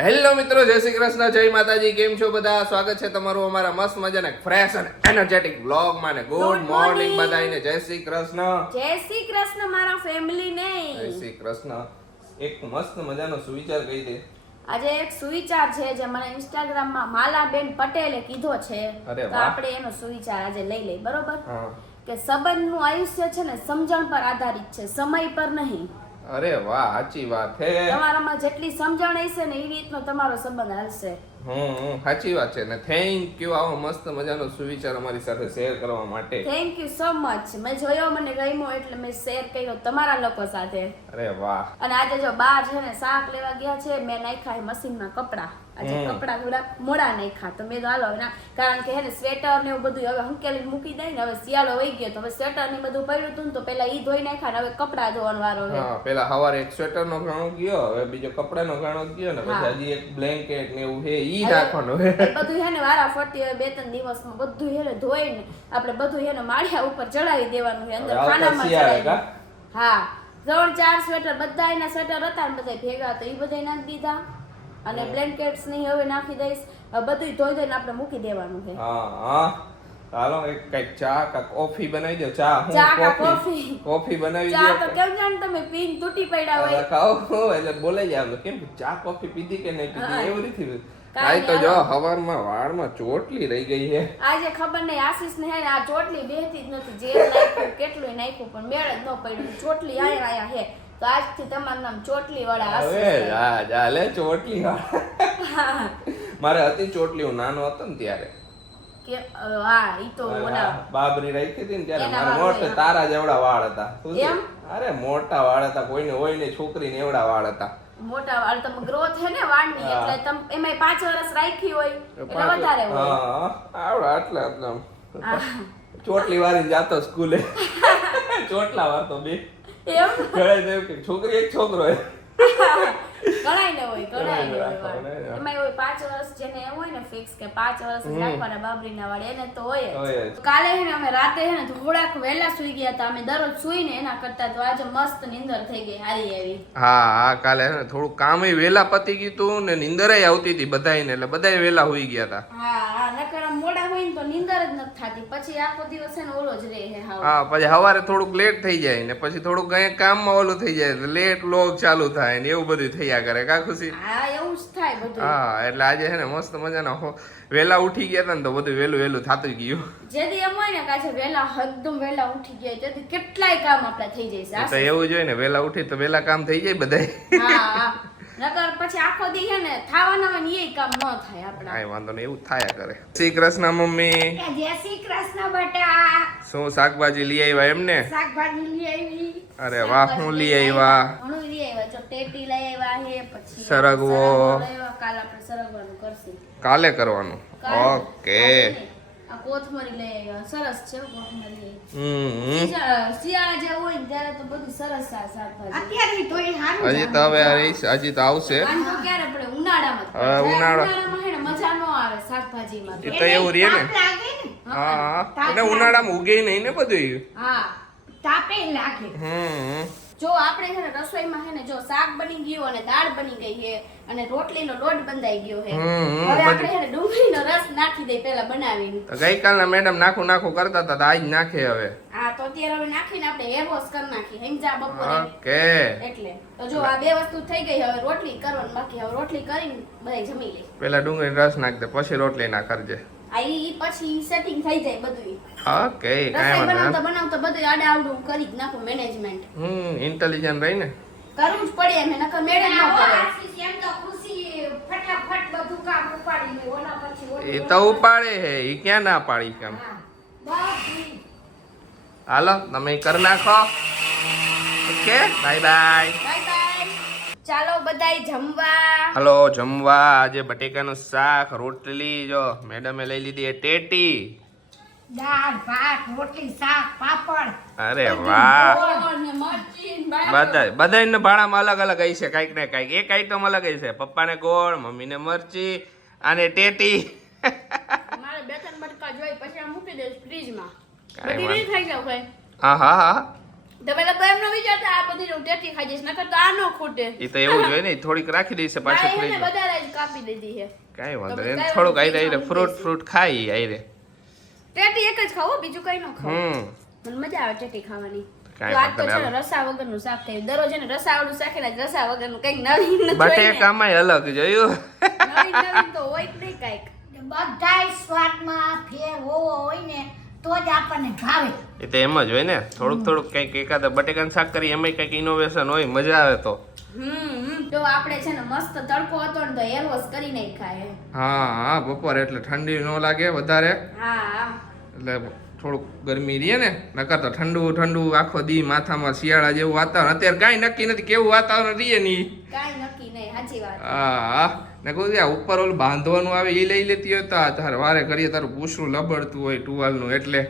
Hello મિત્રો જય શ્રી કૃષ્ણ જય માતાજી કેમ છો બધા? સ્વાગત છે તમારું અમારા મસ્ત મજાના ફ્રેશ અને એનર્જેટિક બ્લોગમાં માં ગુડ મોર્નિંગ. બધાને જય શ્રી કૃષ્ણ. જય શ્રી કૃષ્ણ મારા ફેમિલી જય શ્રી કૃષ્ણ. એક મસ્ત મજાનો સુવિચાર કહી દે. આજે એક સુવિચાર છે જે મને ઇન્સ્ટાગ્રામમાં માલાબેન પટેલે કીધો છે. તો આપણે એનો સુવિચાર આજે લઈ લઈ બરોબર? કે કે સંબંધનું આયુષ્ય છે ને સમજણ પર આધારિત છે સમય પર નહીં. અરે વાહ, સાચી વાત છે તમારામાં જેટલી સમજણ હશે ને એ રીતનો તમારો સંબંધ હાલશે. હમ સાચી વાત છે. ને થેન્ક યુ આવો મસ્ત મજાનો સુવિચાર અમારી સાથે શેર કરવા માટે. થેન્ક યુ સો મચ મેં જોયો મને ગમ્યો એટલે મેં શેર કર્યો તમારા લોકો સાથે. અરે વાહ. અને આજે જો બા છે ને શાક લેવા ગયા છે મેં નાખ્યા મશીનમાં કપડા. આજે. કપડા થોડા મોડા નાખ્યા. તો મેં હાલો ના કારણ કે હે ને સ્વેટર ને એવું બધું હવે હંકેલી મૂકી દઈ ને હવે શિયાળો વહી ગયો તો હવે સ્વેટર ને બધું પડ્યું હતું ને તો પેલા ઈ ધોઈ નાખ્યા ને હવે કપડા ધોવાનો વારો હા પેલા સવારે એક સ્વેટર નો ઘણો ગયો હવે બીજો કપડાનો ઘણો ગયો ને પછી હજી એક બ્લેન્કેટ ને એવું હે ઈ હવે રાખવાનું બધું હે વારા ફરતી હોય બે ત્રણ દિવસમાં બધું હે ને ધોઈને આપણે બધું હે માળિયા ઉપર ચડાવી દેવાનું છે અંદર ખાનામાં ચડાવી હા. ત્રણ ચાર સ્વેટર બધા એના સ્વેટર હતા ને બધા ભેગા તો એ બધા નાખી દીધા. અને બ્લેન્કેટ્સની હવે નાખી દઈશ. બધું ધોઈ ધોઈને આપણે મૂકી દેવાનું છે હા હા. ચાલો એક કંઈક ચા કા કોફી બનાવી દો. ચા હું ચા કોફી કોફી? બનાવી દો. ચા તો કેમ જાણ તમે પીન તૂટી પડ્યા હોય? ખાઓ એટલે બોલાઈ જાય. કેમ કે ચા કોફી પીધી કે નહીં પીધી? એવું નથી. કાંઈ તો જો હવારમાં વાળમાં ચોટલી રહી ગઈ છે. આજે ખબર નહીં આશીષ ને આ ચોટલી બેહતી જ નથી જે નાખ્યું કેટલું નાખ્યું પણ મેળ જ ન પડ્યું. ચોટલી આયા આયા હે. તો આજથી તમારું નામ ચોટલી વાળા આશીષ જા જા લે ચોટલી વાળા મારે હતી ચોટલી હું નાનો હતો ને ત્યારે. કે આ હા ઈ તો ઓલા બાબરી રાખી હતી ને ત્યારે. મારા મોટે તારા જેવડા વાળ હતા? એમ? અરે મોટા વાળ હતા કોઈને હોય ને છોકરીને એવડા વાળ હતા મોટા વાળ તમે ગ્રોથ હે ને વાળની. એટલે તમ એમાંય પાંચ વર્ષ રાખી હોય એટલે વધારે હોય. હા આવડા આટલા આટલા ચોટલી વાળી જાતો સ્કૂલે. ચોટલા વાતો બે. એમ? ઘરે કે છોકરી એક છોકરો હે. ગણાય ને હોય ગણાય ને હોય. એમાંય હોય પાંચ વર્ષ જેને એમ હોય ને ફિક્સ કે પાંચ વર્ષ રાખવાના બાબરીના વાળ એને તો હોય. કાલે હે ને અમે રાતે હે ને થોડાક વહેલા સુઈ ગયા હતા અમે દરરોજ સુઈને એના કરતા તો આજે મસ્ત નીંદર થઈ ગઈ હારી એવી હા હા કાલે હે ને થોડું કામ વહેલા પતી ગયું તું ને નીંદરેય આવતી હતી બધાયને એટલે બધાય વહેલા હોઈ ગયા હતા હા હા નકર મોડા હોય ને તો નીંદર જ નથી થતી પછી આખો દિવસ છે ને ઓલો જ રહે હે હા પછી સવારે થોડુંક લેટ થઈ જાય ને પછી થોડુંક કઈ કામમાં ઓલું થઈ જાય લેટ લોગ ચાલુ થાય ને એવું બધું થયા કરે. કા ખુશી? હા એવું જ થાય બધું. હા એટલે આજે છે ને મસ્ત મજાના હો- વેલા ઉઠી ગયા હતા ને તો બધું વેલું વેલું થતું ગયું. જેથી એમ હોય ને કાছে વેલા હદમ વેલા ઉઠી ગયા તેથી કેટલાય કામ આપણા થઈ જાય તો એવું જોઈએ ને વેલા ઉઠી તો વેલા કામ થઈ જાય બધાય. હા હા. નકર પછી આખો દી છે ને થાવાના હોય ને એ કામ ન થાય આપણા. કાંઈ વાંધો નહીં એવું થાય કરે શ્રી કૃષ્ણ મમ્મી. જય શ્રી કૃષ્ણ બેટા. શું શાકભાજી લઈ આવ્યા એમને? શાકભાજી લઈ આવી. અરે વાહ હું લઈ આવ્યા. ઘણું લઈ આવ્યા. જો ટેટી લઈ આવ્યા હે પછી સરગવો. કાલ આપણે સરગવાનું કરશું. કાલે કરવાનું? ઓકે. આ કોથમરી લઈ આવ્યા. સરસ છે કોથમરી શિયાળા શિયાળા હોય ને ત્યારે તો બધું સરસ આ શાકભાજી. અત્યારે તો એ હારું હજી તો હવે હજી તો આવશે. ક્યારે પડે? ઉનાળામાં. જ હવે પડે. ઉનાળો. ઉનાળામાં હે મજા ન આવે શાકભાજીમાં. એ તો એવું રહે ને. હા. અને ઉનાળામાં ઉગે નહીં ને બધું હા. તાપે લાગે. હમ. જો આપણે છે ને રસોઈમાં છે ને જો શાક બની ગયું અને દાળ બની ગઈ છે અને રોટલીનો લોટ બંધાઈ ગયો છે હવે આપણે છે ને ડુંગળીનો રસ નાખી દઈ પેલા બનાવીને. તો ગઈકાલના મેડમ નાખું નાખું કરતા હતા આજ નાખે હવે. હા તો અત્યારે હવે નાખીને આપણે એ વોશ કરી નાખી સમજા બપોરે. ઓકે. એટલે તો જો આ બે વસ્તુ થઈ ગઈ હવે રોટલી કરવાની બાકી હવે રોટલી કરીને બધા જમી લે. પહેલા ડુંગળી રસ નાખ દે પછી રોટલી ના કરજે. આ ઈ પછી સેટિંગ થઈ જાય બધું ઓકે કાઈ વાંધો બનાવતા. બધું આડા આવડું કરી જ નાખું મેનેજમેન્ટ હમ ઇન્ટેલિજન્ટ રહી ને? કરવું જ પડે એમ નકર મેળે ન પડે. એમ તો ખુશી ફટાફટ બધું કામ ઉપાડી લે ઓલા પછી એ તો ઉપાડે હે એ ક્યાં ના પાડી કેમ હા. હાલો તમે કરી નાખો. Okay bye bye bye bye ચાલો બધાય જમવા. હલો જમવા. આજે બટેકાનું શાક રોટલી. જો મેડમે લઈ લીધી એ ટેટી. દાળ ભાત રોટલી શાક પાપડ. અરે વાહ. ગોળ ને ને બધા બધાને ભાડામાં અલગ અલગ હશે કાંઈક ને કાંઈક. એક આઈટમ અલગ હશે પપ્પાને ગોળ મમ્મીને મરચી અને ટેટી. મારે બે ત્રણ બટકા જોઈ પછી મૂકી દઈશ ફ્રીજમાં. બધી થઈ જાવ કઈ હા હા હા. તમે લોકો એમ ન વિચારતા આ બધી હું ટેટી ખાઈ જઈશ નકર તો આ ન ખૂટે. એ તો એવું જ હોય ને થોડીક રાખી દઈશે પાછી બાએ એને ફ્રીજમાં કાપી દીધી છે. કાંઈ વાંધો નહીં થોડુંક આઈ રહી ફ્રૂટ ફ્રૂટ ખાઈ આઈ ટેટી એક જ ખાવો બીજું કઈ ન ખાવ. મને મજા આવે ટેટી ખાવાની. કાંઈ તો આજ તો વાંધો છે નહીં, ને રસા વગરનું શાક ખાયું દરરોજ એને રસા વાળું શાક એટલે રસા વગરનું કંઈક નવીન ને. અલગ જોયું નવીન નવીન તો હોય જ નહીં કાંઈક. બધાય સ્વાદમાં ફેર હોવો હોય ને તો જ આપણને ભાવે. એ તો એમ જ હોય ને. થોડુંક થોડુંક કંઈક એકાદ બટેકાનું શાક કરી એમાં કંઈક ઇનોવેશન હોય મજા આવે તો. તો આપણે છે ને મસ્ત તડકો હતો ને તો હેર કરી નહીં હા હા બપોરે એટલે ઠંડી ન લાગે વધારે. હા એટલે થોડુંક ગરમી રહે ને. નકર તો ઠંડુ ઠંડુ આખો દી માથામાં શિયાળા જેવું વાતાવરણ. અત્યારે કાંઈ નક્કી નથી કેવું વાતાવરણ રહીએ નહીં. કાંઈ નક્કી નહીં સાચી વાત. હા હા. ને કહું આ ઉપર ઓલું બાંધવાનું આવે એ લઈ લેતી હોય તો તારે વારે કરીએ તારું પૂછરું લબડતું હોય ટુવાલનું એટલે.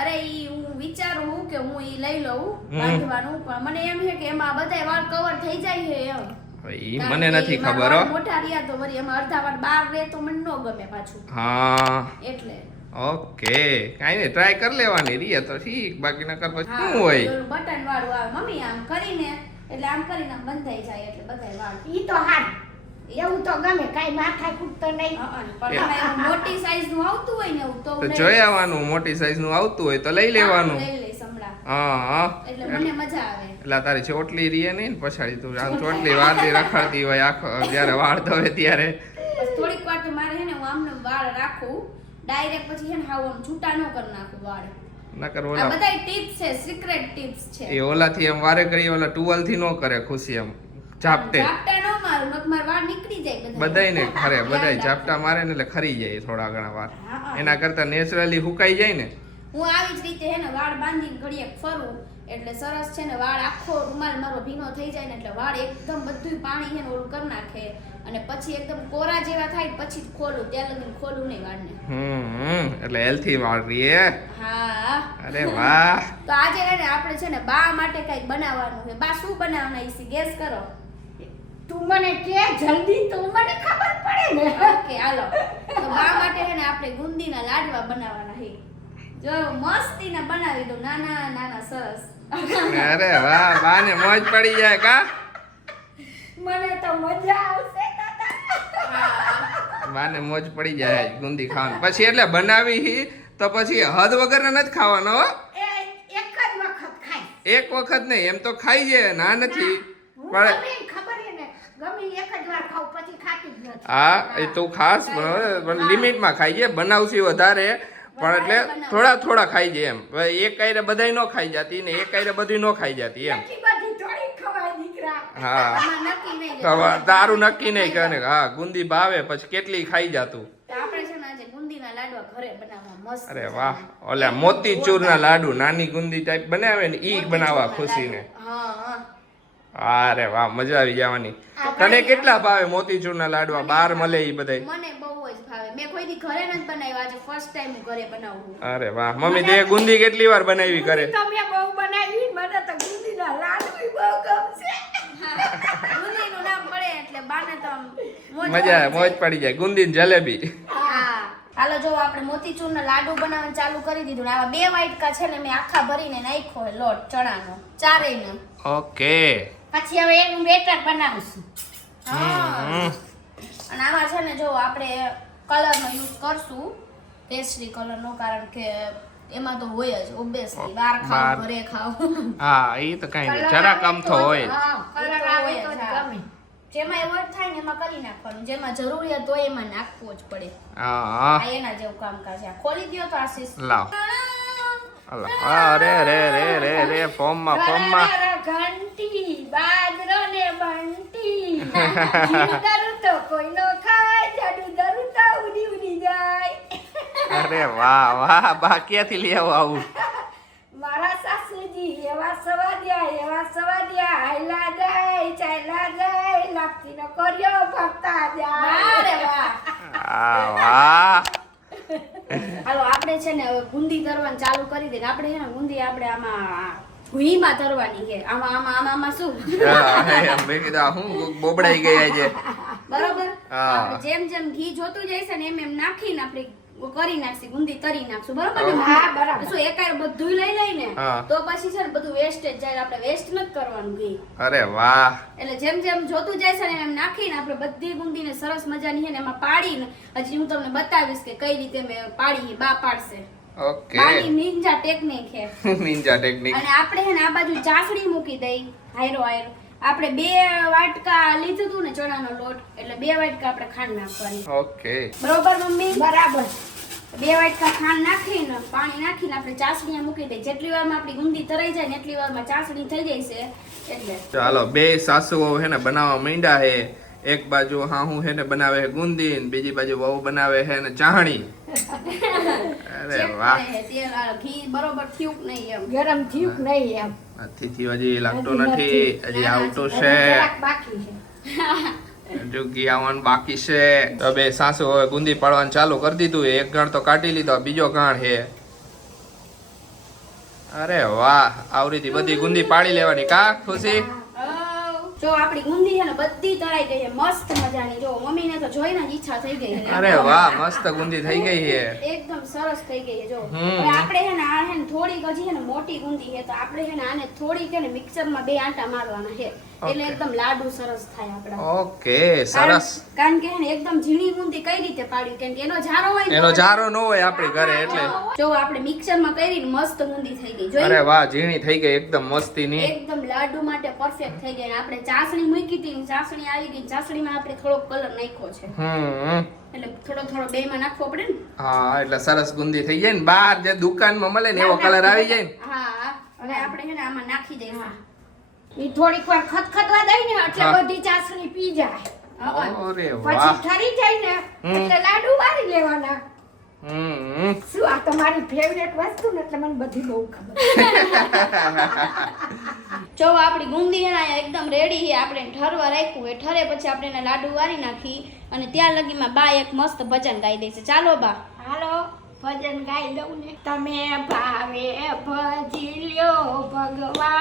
અરે ઈ હું વિચારું કે હું ઈ લઈ લઉં બાંધવાનું પણ મને એમ છે કે એમાં બધાય વાળ કવર થઈ જાય છે એમ. ઈ મને નથી ખબર હો. મોટા રહ્યા તો વળી એમાં અડધા વાળ બહાર રહે તો મને ન ગમે પાછું. હા. એટલે. ઓકે. કાઈ નહીં ટ્રાય કરી લેવાની રીએ તો ઠીક. બાકી નકર પછી શું હોય? બટન વાળું આવે. મમ્મી આમ કરીને એટલે આમ કરીને આમ બંધાઈ જાય એટલે બધાય વાળ. ઈ તો હાર. એવું તો ગમે કાંઈ માથા કૂટતો નહીં. પણ મોટી સાઈઝનું આવતું હોય ને તો જોઈ આવવાનું મોટી સાઈઝનું આવતું હોય તો લઈ લેવાનું. લઈ હા હા. એટલે મને મજા આવે. એટલે તારી ચોટલી રીએ નહીં ને પછાડી તું. આમ ચોટલી? વાળતી રખડતી હોય આખો જ્યારે વાળ ધોવે ત્યારે. બસ થોડીક વાર તો મારે હે ને હું આમને વાળ રાખું. ડાયરેક્ટ પછી હે ને હાવ છૂટા ન કરી નાખું વાળ. નકર ઓલા. બધાય ટિપ્સ છે સિક્રેટ ટિપ્સ છે. એ ઓલાથી એમ વારે કરી ઓલા ટુવેલથી ન કરે ખુશી એમ. ઝાપટે બધાય. ને ખરે બધાય. ઝાપટા મારે ને એટલે ખરી જાય થોડા ઘણા વાર. એના કરતા નેચરલી હુકાઈ જાય ને. હું આવી જ રીતે હે ને વાળ બાંધીને ઘડીએ ફરું. એટલે સરસ છે ને વાળ આખો રૂમાલ મારો ભીનો થઈ જાય ને એટલે વાળ એકદમ બધું પાણી હે ઓલું કરી નાખે. અને પછી એકદમ કોરા જેવા થાય પછી ખોલું. ત્યાં લગીને ખોલું નહીં વાળને. હમ. એટલે હેલ્થી વાળ રીએ. હા. અરે વાહ. તો આજે હે ને આપણે છે ને બા માટે કંઈક બનાવવાનું છે. બા શું બનાવવાના ઈસી? ગેસ કરો. તું મને કે જલ્દી તો મને ખબર પડે ને. ઓકે હાલો. તો બા માટે હે ને આપણે ગુંદીના લાડવા બનાવવાના હે જો મસ્તીના બનાવી દઉં નાના નાના સરસ. અરે વાહ બાને મોજ પડી જાય કા? મને તો મજા આવશે બાને મોજ પડી જાય ગુંદી ખાવાની. પછી એટલે બનાવી હી તો પછી હદ વગર નથી ખાવાનો હો? એક વખત ખાય એક વખત નહીં એમ તો ખાઈ જાય ના નથી. પણ હા એ તું ખાસ પણ લિમિટમાં ખાઈ જાય બનાવશી વધારે પણ એટલે થોડા થોડા ખાઈ જાય એમ. એક કાયરે બધાય ન ખાઈ જતી ને એક કાયરે બધું ન ખાઈ જતી એમ. હા. તારું નક્કી નહીં કરે. હા ગુંદી ભાવે પછી કેટલી ખાઈ જાતું. છે ને અરે વાહ ઓલા મોતીચૂરના લાડુ નાની ગુંદી ટાઈપ બનાવે ને ઈ બનાવવા ખુશીને. હા હા. અરે વાહ મજા આવી જવાની. તને કેટલા ભાવે મોતીચૂરના લાડવા બાર મળે એ બધા મને બહુ જ ભાવે. મેં કોઈ દી ઘરે નથી બનાવ્યા આજે ફર્સ્ટ ટાઈમ હું ઘરે બનાવું અરે વાહ મમ્મી તે ગુંદી કેટલી વાર બનાવી ઘરે? તો મેં બહુ બનાવી મને તો ગુંદીના લાડુ ય બહુ ગમશે. ગુંદીનું નામ પડે એટલે બાને તો મોજ મજા પડી. જાય. ગુંદી ને જલેબી. હા. હાલો જો આપણે મોતીચૂરના લાડુ બનાવવાનું ચાલુ કરી દીધું ને આવા બે વાટકા છે ને મેં આખા ભરીને નાખ્યો લોટ ચણાનો. ચારેયનો. ઓકે. પછી હવે એનું બેટર બનાવશું. હા. અને આમાં છે ને જો આપણે કલરનો યુઝ કરશું પેસ્ટ્રી કલરનો કારણ કે એમાં તો હોય જ ઓબ્વિયસલી બહાર ખાવ. ઘરે ખાવ. હા એ તો કઈ નહીં. જરા કામ તો હોય હા કલર આવે તો ગમે. જેમાં એવોર્ડ થાય ને એમાં કરી નાખવાનું. જેમાં જરૂરિયાત હોય એમાં નાખવો જ પડે. હા. હા એના જેવું કામકાજ છે આ. ખોલી દ્યો તો આશીષ લાવ. અરે રે રે રે રે ફોર્મમાં ફોર્મમાં ઘરર ઘંટી બાજરો ને બંટી ઘીનું દરું તો કોઈ નો ખાય જાડું દરું તો ઉડી ઉડી જાય અરે વાહ વાહ બા ક્યાંથી લઈ આવો. આવું મારા સાસુજી એવા સવાદ્યા એવા સવાદ્યા આયલા જાય ચાયલા જાય લાપતી નો કર્યો ભરતા જાય. અરે વાહ. વાહ હાલો આપણે છે ને હવે ગુંદી કરવાનું ચાલુ કરી દઈએ. આપણે છે ને ગુંદી આપણે આમાં ઘીમાં તરવાની છે. આમાં આમાં આમાં આમાં શું? હા, મેં કીધું આ હું બોબડાઈ ગયા છે? બરોબર? હા. જેમ જેમ ઘી જોતું જઈશે ને એમ એમ નાખીને આપણે કરી નાખશી ગુંદી તરી નાખશું. બરોબર ને? હા, બરાબર. શું એકારે બધું લઈ લઈને. તો પછી છે ને બધું વેસ્ટેજ જાય આપણે વેસ્ટ નથી કરવાનું ઘી. અરે વાહ. એટલે જેમ જેમ જોતું જાય છે ને એમ નાખીને આપણે બધી ગુંદીને સરસ મજાની છે ને એમાં પાડીને હજી હું તમને બતાવીશ કે કઈ રીતે મેં પાડી બા પાડશે. ઓકે. બાની નિંજા ટેકનિક છે. નિંજા ટેકનિક અને આપણે હે ને આ બાજુ ચાસણી મૂકી દઈ હાયરો હાયરો. આપણે બે વાટકા લીધું હતું ને ચણાનો લોટ એટલે બે વાટકા આપણે ખાંડ નાખવાની. ઓકે. બરોબર મમ્મી? બરાબર. બે વાટકા ખાંડ નાખીને પાણી નાખીને આપણે ચાસણી મૂકી દઈ જેટલી વારમાં આપણી ગુંદી તરાઈ જાય ને એટલી વારમાં ચાસણી થઈ જાય છે. એટલે ચાલો બે સાસુઓ હે ને બનાવવા માંડ્યા હે એક બાજુ હા હું હે ને બનાવે હે ગુંદી બીજી બાજુ વહુ બનાવે હે ને ચાહણી. અરે વાહ. ઘી બરોબર થયું નહીં એમ? ગરમ થયું નહીં એમ? નથી થયું હજી લાગતો નથી. હજી આવતો છે. બાકી છે. ઘી આવવાનું બાકી છે તો બે સાસુ હવે ગુંદી પાડવાનું ચાલુ કરી દીધું એક ગાણ તો કાઢી લીધો બીજો ગાણ હે અરે વાહ આવરીથી બધી ગુંદી પાડી લેવાની. કા ખુશી? જો આપણી ગુંદી છે ને બધી તરાઈ ગઈ છે. મસ્ત મજાની. જો મમ્મીને તો જોઈને જ ઈચ્છા થઈ ગઈ છે. અરે વાહ મસ્ત ગુંદી થઈ ગઈ છે. એકદમ સરસ થઈ ગઈ છે. જો. હવે આપણે છે ને આ છે ને થોડીક હજી છે ને મોટી ગુંદી છે. તો આપણે છે ને આને થોડીક છે ને મિક્સરમાં બે આંટા મારવાના છે. એટલે એકદમ લાડુ સરસ થાય આપણા. ઓકે સરસ. કારણ- કે એને ને એકદમ ઝીણી ગુંદી કઈ રીતે પાડી? કેમ કે એનો જારો હોય એનો જારો ન હોય આપણી ઘરે એટલે. જો આપણે મિક્સરમાં કરીને મસ્ત ગુંદી થઈ ગઈ. જોઈ અરે વાહ ઝીણી થઈ ગઈ એકદમ મસ્તીની. એકદમ લાડુ માટે પરફેક્ટ થઈ ગઈ. આપણે ચાસણી મૂકી હતી ને ચાસણી આવી ગઈ. ચાસણીમાં આપણે થોડો કલર નાખ્યો છે. હમ એટલે થોડો થોડો બેમાં નાખવો પડે ને. હા એટલે સરસ ગુંદી થઈ જાય ને. બહાર જે દુકાનમાં મળે ને એવો કલર આવી જાય ને. હા હવે આપણે છે ને આમાં નાખી દઈશું. ઈ થોડીક વાર ખતખતવા દઈ ને એટલે બધી ચાસણી પી જાય. અરે પછી ઠરી જાય ને એટલે લાડુ વારી લેવાના. શું આ તમારી ફેવરેટ વસ્તુ ને એટલે મને બધી બહુ ખબર. જો આપણી ગુંદી એના એકદમ રેડી છે આપણે ઠરવા રાખ્યું એ ઠરે પછી આપણે એને લાડુ વારી નાખી અને ત્યાં લગીમાં બા એક મસ્ત ભજન ગાઈ દેશે ચાલો બા. હાલો ભજન ગાઈ દઉં ને. તમે ભાવે ભજી લ્યો ભગવાન.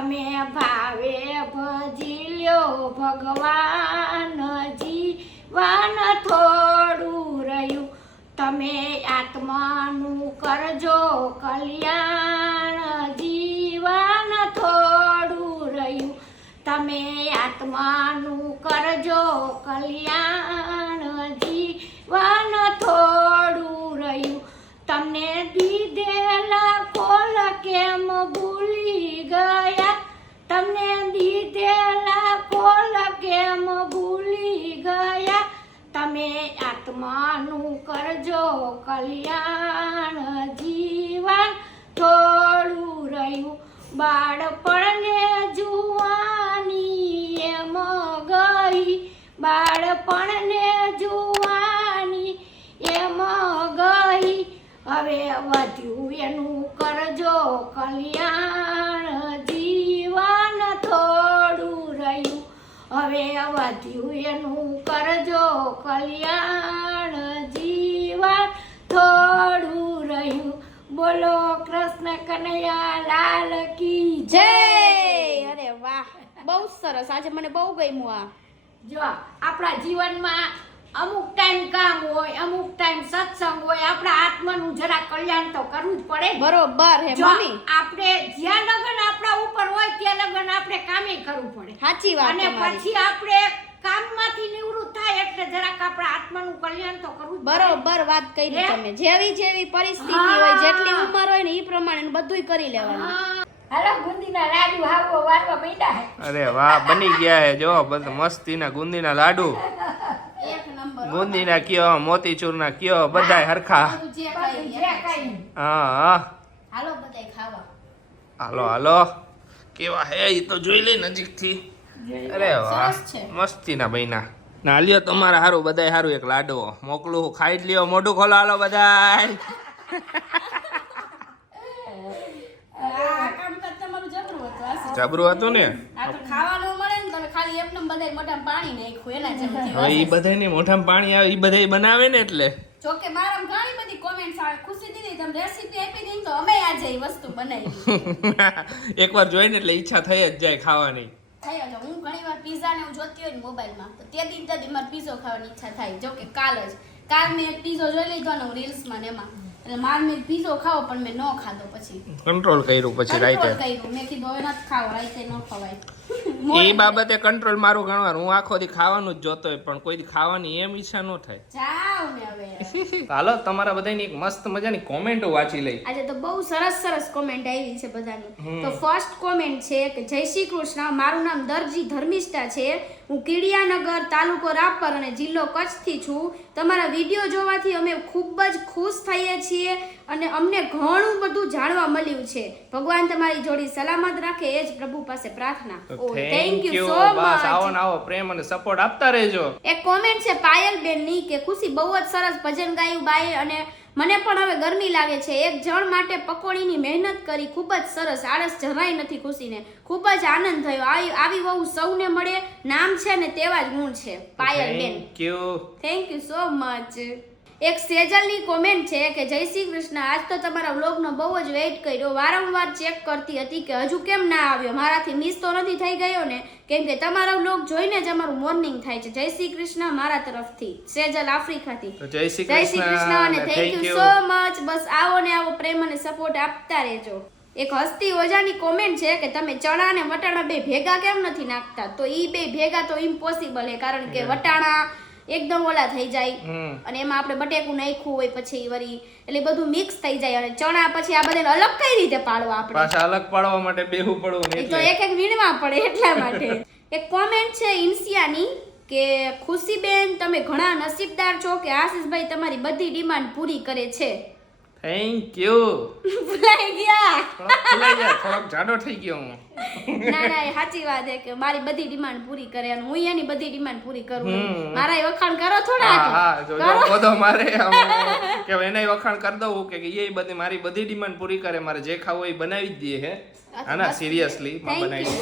તમે ભાવે ભજી લ્યો, ભગવાન જીવન થોડું રહ્યું. તમે આત્માનું કરજો કલ્યાણ, જીવન થોડું રહ્યું. તમે આત્માનું કરજો કલ્યાણ, જીવન થોડું રહ્યું. તમને દીધેલા કોલ કેમ ભૂલી ગયા? તમને દીધેલા કોલ કેમ ભૂલી ગયા? તમે આત્માનું કરજો કલ્યાણ જીવન. થોડું રહ્યું બાળપણને જુવાની એમ ગઈ. બાળપણને જુવાની એમ ગઈ. હવે વધ્યું એનું કરજો કલ્યાણ જીવન થોડું રહ્યું હવે વધ્યું એનું કરજો કલ્યાણ જીવન. થોડું રહ્યું. બોલો કૃષ્ણ કનૈયા લાલ કી જય. અરે વાહ બહુ સરસ. આજે મને બહુ ગમ્યું આ. જો આપણા જીવનમાં અમુક ટાઈમ કામ હોય અમુક ટાઈમ સત્સંગ હોય આપણા આત્માનું જરા કલ્યાણ તો કરવું જ પડે બરોબર હે મમ્મી. આપણે જ્યાં લગન આપણા ઉપર હોય ત્યાં લગન આપણે કામે કરવું પડે. સાચી વાત અને પછી આપણે કામમાંથી નિવૃત્ત થાય એટલે જરાક આપણા આત્માનું કલ્યાણ તો કરવું બરોબર વાત કરી તમે. જેવી જેવી પરિસ્થિતિ હોય જેટલી ઉંમર હોય ને એ પ્રમાણે બધુંય કરી લેવાનું. હાલો ગુંદીના લાડુ હાવો વારવા માંડ્યા અરે વાહ બની ગયા હે જો બધા મસ્તીના ગુંદીના લાડુ. ગુંદીના કયો મોતીચૂરના કયો બધાય હરખા. હા હા. હાલો બધાય ખાવા. હાલો હાલો. કેવા હે એ તો જોઈ લે નજીકથી. અરે વાહ. મસ્તીના બૈના. ના લ્યો તમારે સારું બધાય સારું એક લાડવો. મોકલું ખાઈ જ લ્યો મોઢું ખોલો હાલો બધાય. જબરું હતું ખાવાનું મળે ને તમે ખાલી એમને બધાય મોઢામાં પાણી નાખ્યું એના જેવું હવે થયું. ઈ બધાયને મોઢામાં પાણી આવે ઈ બધાય બનાવે ને એટલે. જોકે મારા ઘણી બધી કોમેન્ટ્સ આવે. ખુશી દીદી તમે રેસીપી આપી દીધી તો અમે આજે એ વસ્તુ બનાવી એકવાર જોઈને એટલે ઈચ્છા થઈ જ જાય ખાવાની. થયો હું ઘણી વાર પીઝા ને હું જોતી હોય ને મોબાઈલમાં તો તે દી તે દી મારે પીઝો ખાવાની ઈચ્છા થાય. જો કે કાલ જ. કાલ મેં એક પીઝો જોઈ લીધો ને રીલ્સમાં ને એમાં. એટલે માર મેં પીઝો ખાવો પણ મેં ન ખાધો પછી. કંટ્રોલ કર્યું પછી કંટ્રોલ રાઈતે કર્યું. મેં કીધું હવે નથી ખાવ રાઈતે ન એ બાબતે કંટ્રોલ મારું ગણવાનું. હું આખો દી ખાવાનું જ જોતો હોય પણ કોઈ દી ખાવાની એમ ઈચ્છા ન થાય. જાવ ને હવે. હાલો તમારા બધાની એક મસ્ત મજાની કોમેન્ટો વાંચી લઈ. આજે તો બહુ સરસ સરસ કોમેન્ટ આવી છે બધાની. તો ફર્સ્ટ કોમેન્ટ છે કે જય શ્રી કૃષ્ણ મારું નામ દરજી ધર્મિષ્ઠા છે. હું કીડિયાનગર તાલુકો રાપર અને જિલ્લો કચ્છથી છું. તમારા વીડિયો જોવાથી અમે ખૂબ જ ખુશ થઈએ છીએ અને અમને ઘણું બધું જાણવા મળ્યું છે. ભગવાન તમારી જોડી સલામત રાખે એ જ પ્રભુ પાસે પ્રાર્થના. ઓ થેન્ક યુ સો મચ આવો આવો પ્રેમ અને સપોર્ટ આપતા રહેજો. એક કોમેન્ટ છે પાયલ બેનની કે ખુશી બહુ જ સરસ ભજન ગાયું બાય અને મને પણ હવે ગરમી લાગે છે. એક જણ માટે પકોડીની મહેનત કરી ખૂબ જ સરસ આળસ જરાય નથી ખુશીને. ખૂબ જ આનંદ થયો. આવી આવી વહુ સૌને મળે. નામ છે ને તેવા જ ગુણ છે. Payal ben. Thank you thank you so much એક સેજલની કોમેન્ટ છે કે જય શ્રી કૃષ્ણ આજ તો તમારા વ્લોગનો બહુ જ વેઇટ કર્યો. વારંવાર ચેક કરતી હતી કે હજુ કેમ ના આવ્યો? મારાથી મિસ તો નથી થઈ ગયો ને? કેમ કે તમારો વ્લોગ જોઈને જ અમારું મોર્નિંગ થાય છે. જય શ્રી કૃષ્ણ મારા તરફથી. સેજલ આફ્રિકાથી. જય શ્રી કૃષ્ણ અને થેન્ક યુ સો મચ બસ આવો ને આવો પ્રેમ અને સપોર્ટ આપતા રહેજો. એક હસ્તી ઓજાની કોમેન્ટ છે કે તમે ચણા અને વટાણા બે ભેગા કેમ નથી નાખતા? તો ઈ બે ભેગા તો ઇમ્પોસિબલ છે કારણ કે વટાણા એકદમ ઓલા થઈ જાય. અને એમાં આપણે બટેકું નાખ્યું હોય પછી વરી એટલે બધું મિક્સ થઈ જાય અને ચણા પછી આ બધાને અલગ કઈ રીતે પાડવા આપણે? પાછા અલગ પાડવા માટે બેહું પડવું તો એક એક વીણવા પડે એટલા માટે. એક કોમેન્ટ છે ઇન્સિયાની કે ખુશીબેન તમે ઘણા નસીબદાર છો કે આશીષભાઈ તમારી બધી ડિમાન્ડ પૂરી કરે છે. થેન્ક યુ ભૂલાઈ ગયા. થોડોક ગયા. થોડોક જાડો થઈ ગયો હું. ના ના એ સાચી વાત છે કે મારી બધી ડિમાન્ડ પૂરી કરે અને હું એની બધી ડિમાન્ડ પૂરી કરું. મારા એ વખાણ કરો થોડા હા જો બધો મારે કે એને વખાણ કરી દઉં કે એ બધી મારી બધી ડિમાન્ડ પૂરી કરે મારે જે ખાવું એ બનાવી જ દે હે. હા ના સિરિયસલી માં બનાવી.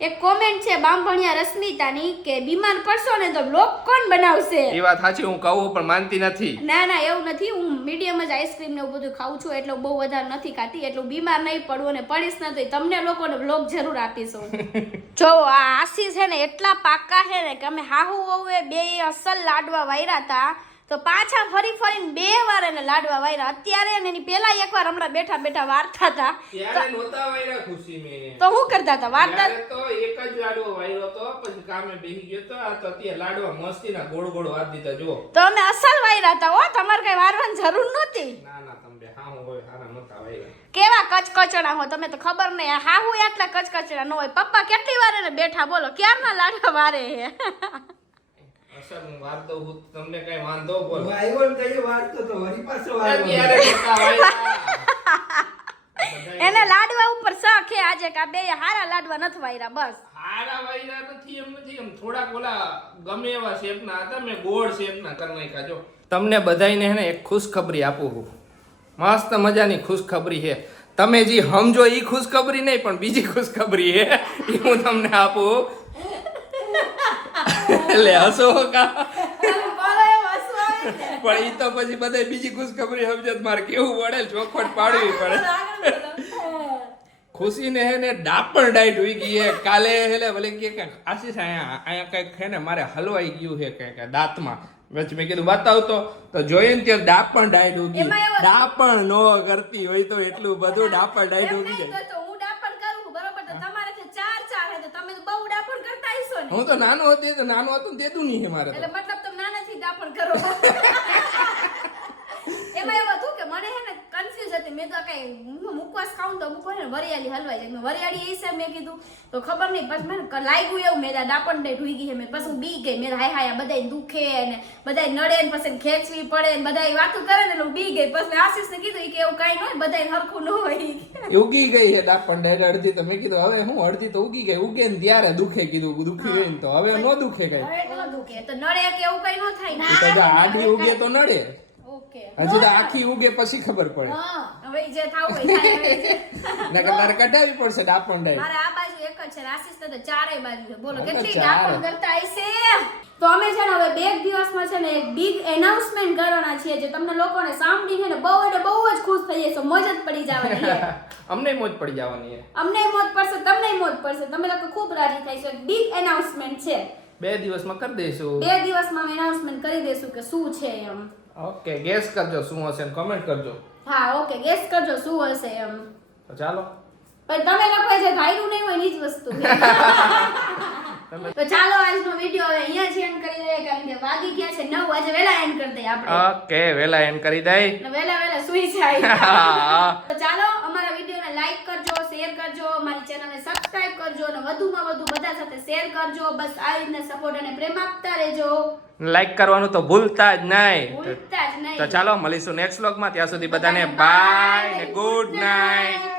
એક કોમેન્ટ છે બામભણિયા રશ્મિતાની કે બીમાર પડશો ને તો બ્લોગ કોણ બનાવશે? એ વાત સાચી હું કહું પણ માનતી નથી. ના ના એવું નથી. હું મીડિયમ જ આઈસ્ક્રીમ ને એવું બધું ખાઉં છું એટલે બહુ વધારે નથી ખાતી. એટલું બીમાર નહીં પડવું અને પડીશ ને તો તમને લોકોને બ્લોગ જરૂર આપીશું. જો આ આશી છે ને એટલા પાકા છે ને કે અમે હાહુ વહુએ બે અસલ લાડવા વાયરા હતા. તો પાછા ફરી ફરીને બે વાર એને લાડવા વાયરા. અત્યારે ને એની પેલા એકવાર હમણાં બેઠા બેઠા વારતા હતા. ત્યારે નહોતા વાયરા ખુશી મેં. તો હું કરતા હતા? વારતા તો એક જ લાડવો વાયરો તો પછી કામે બેહી ગયો તો આ તો અત્યારે લાડવા મસ્તીના ગોળ ગોળ વાર દીધા જો તો અમે અસલ વાયરા હતા હો. તમારે કઈ વારવાની જરૂર નહોતી. ના ના તમે હા હું હોય હારા નહોતા વાયરા. કેવા કચકચડા હો? તમે તો ખબર નહીં. હા હું એટલા કચકચડા ન હોય. પપ્પા કેટલી વાર એને બેઠા બોલો ક્યારના લાડવા વારે હે? અસલ હું વાર હું તમને કઈ વાંધો બોલ? હું આવ્યો ને કઈ વાળતો તો વળી પાછો વાળવા ત્યારે નહોતા વાયરા. એને લાડવા ઉપર શક આજે કા બે હારા લાડવા નથી વાયરા બસ. હારા વાયરા નથી એમ નથી એમ થોડાક ઓલા ગમે એવા શેપના હતા મેં ગોળ શેપના કરી નાખ્યા. તમને બધાને હે ને એક ખુશખબરી આપું હું. મસ્ત મજાની ખુશખબરી છે તમે જે સમજો એ ખુશખબરી નહીં પણ બીજી ખુશખબરી છે એ હું તમને આપું. એટલે હસો કા? પણ એ તો પછી બધા બીજી ખુશખબરી સમજત મારે કેવું પડે ચોખવટ પાડવી પડે. ખુશીને હે ને ડાપણ ડાઈટ હોઈ ગઈ હે. કાલે હેલે ભલે કે આશીષ અહીંયા અહીંયા કંઈક હે ને મારે હલવાઈ ગયું છે કે કે દાંતમાં. વચ્ચે મેં કીધું બતાવતો તો જોઈને ત્યારે ડાપણ ડાઈટ ઉગી. ડાપણ નો કરતી હોય તો એટલું બધું ડાપણ ડાઈટ ઉગી જાય તો હું ડાપણ કરું બરોબર તો તમારે તો ચાર ચાર હે તો તમે તો બહુ ડાપણ કરતા હશો ને હું તો નાનો હતો તો નાનો હતો ને તેતું નહીં મારે એટલે મતલબ તમે નાનાથી દાપણ કરો. એમાં એવું હતું કે મને હે હતી મેં તો કઈ હું મુકવાસ ખાઉં તો મૂકો ને વરિયાળી હલવાઈ જાય. મેં વરિયાળી એ છે મેં કીધું. તો ખબર નહીં પછી મને લાગ્યું એવું મેં ડાપણ ને ઢૂઈ ગઈ મેં પછી હું બી ગઈ મેં હાય હાય બધા દુખે ને બધા નડે ને પછી ખેંચવી પડે ને બધા વાતો કરે ને એટલે બી ગઈ. પછી આશીષ ને કીધું કે એવું કાંઈ ન હોય બધા હરખું ન હોય ઉગી ગઈ છે ડાપણ ને અડધી તો મેં કીધું હવે હું અડધી તો ઉગી ગઈ. ઉગે ને ત્યારે દુખે કીધું દુખી હોય ને તો. હવે ન દુખે કઈ. હવે ન દુખે. તો નડે કે એવું કઈ ન થાય. આડી ઉગે તો નડે. હજુ તો આખી ઉગે પછી ખબર પડે. હવે જે થાવ હોય થાય નકર તારે કઢાવી પડશે ડાપણ ડાઈ મારે આ બાજુ એક જ છે રાશિસ તો ચારેય બાજુ છે. બોલો કેટલી ડાપણ કરતા હશે તો અમે છે ને હવે બે દિવસમાં છે ને એક બિગ એનાઉન્સમેન્ટ કરવાના છીએ જે તમને લોકોને સાંભળીને ને બહુ એટલે બહુ જ ખુશ થઈ જશો મોજ જ પડી જવાની છે. અમને મોજ પડી જવાની છે. અમને મોજ પડશે તમને મોજ પડશે. તમે લોકો ખૂબ રાજી થઈ છે. બિગ એનાઉન્સમેન્ટ છે. બે દિવસમાં કરી દઈશું બે દિવસમાં એનાઉન્સમેન્ટ કરી દઈશું કે શું છે એમ. ઓકે ગેસ કરજો શું હશે કમેન્ટ કરજો. હા ઓકે ગેસ કરજો શું હશે એમ. તો ચાલો. પણ તમે લખો છે ધાર્યું નહીં હોય એની જ વસ્તુ. તો ચાલો આજનો વીડિયો હવે અહીંયા જ એન્ડ કરી દઈએ કારણ કે વાગી ગયા છે નવ આજે વેલા એન્ડ કરી દઈએ આપણે. ઓકે વેલા એન્ડ કરી દઈ. વેલા વહેલા સુઈ જાય. તો ચાલો અમારા વિડિયોને લાઈક કરજો કરજો મારી ચેનલને સબસ્ક્રાઇબ કરજો અને વધુમાં વધુ બધા સાથે શેર કરજો. બસ આ રીતના સપોર્ટ અને પ્રેમ આપતા રહેજો. લાઈક કરવાનું તો ભૂલતા જ નહીં. તો ચાલો મળીશું નેક્સ્ટ વ્લોગમાં ત્યાં સુધી બધાને બાય ને ગુડ નાઇટ